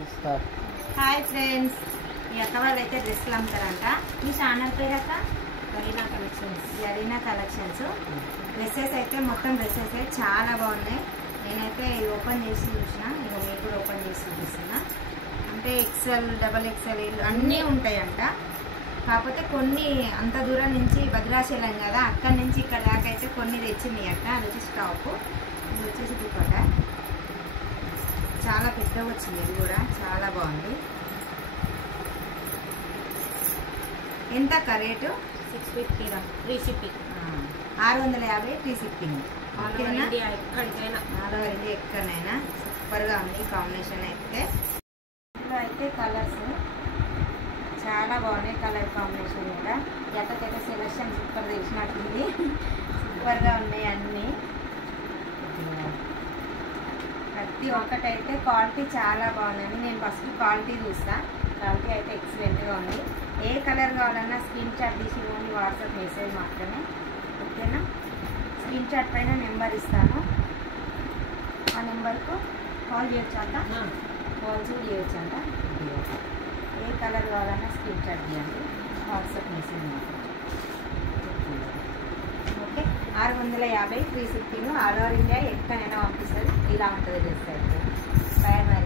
Hi friends, మీ అక్క వాళ్ళు అయితే డ్రెస్సులు అమ్ముతారంట. మీ ఛానల్ పేరు అక్క? జరీనా కలెక్షన్స్. డ్రెస్సెస్ అయితే మొత్తం డ్రెస్సెస్ చాలా బాగున్నాయి. నేనైతే ఓపెన్ చేసి చూసిన, ఇక మీకు కూడా ఓపెన్ చేసి చూపిస్తున్నా. అంటే ఎక్సెల్, డబల్ ఎక్సెల్ అన్నీ ఉంటాయంట. కాకపోతే కొన్ని అంత దూరం నుంచి భద్రాచలం కదా, అక్కడి నుంచి ఇక్కడ దాకా అయితే కొన్ని తెచ్చింది అక్క. అది వచ్చేసి టాప్, ఇది వచ్చేసి దుపట్ట. చాలా పెద్దగా వచ్చింది, ఇది కూడా చాలా బాగుంది. ఎంత అక్క rate? 650 free shipping. 650 free shipping. ఓకేనా? ఎక్కడికైనా ఎక్కడైనా సూపర్గా ఉంది కాంబినేషన్ అయితే. ఇందులో అయితే కలర్స్ చాలా బాగున్నాయి, కలర్ కాంబినేషన్ కూడా. ఎక్కడికైతే సెలెక్షన్ సూపర్ తెలిసినట్టుంది. సూపర్గా ఉన్నాయి అన్నీ. ప్రతి ఒక్కటైతే క్వాలిటీ చాలా బాగుందండి. నేను ఫస్ట్ క్వాలిటీ చూస్తాను. క్వాలిటీ అయితే ఎక్సలెంట్గా ఉంది. ఏ కలర్ కావాలన్నా స్క్రీన్ షాట్ తీసి ఓన్లీ వాట్సాప్ మెసేజ్ మాత్రమే. ఓకేనా? స్క్రీన్ షాట్ పైన నెంబర్ ఇస్తాను, ఆ నెంబర్కు కాల్ చేయొచ్చంట. కాల్ చేయొచ్చంట. ఏ కలర్ కావాలన్నా స్క్రీన్ షాట్ తీయండి, వాట్సాప్ మెసేజ్ మాత్రం. Okay, 650 free shipping. All over India ఎక్కడైనా పంపిస్తుంది. ఇలా ఉంటుంది డ్రెస్ అయితే. By by.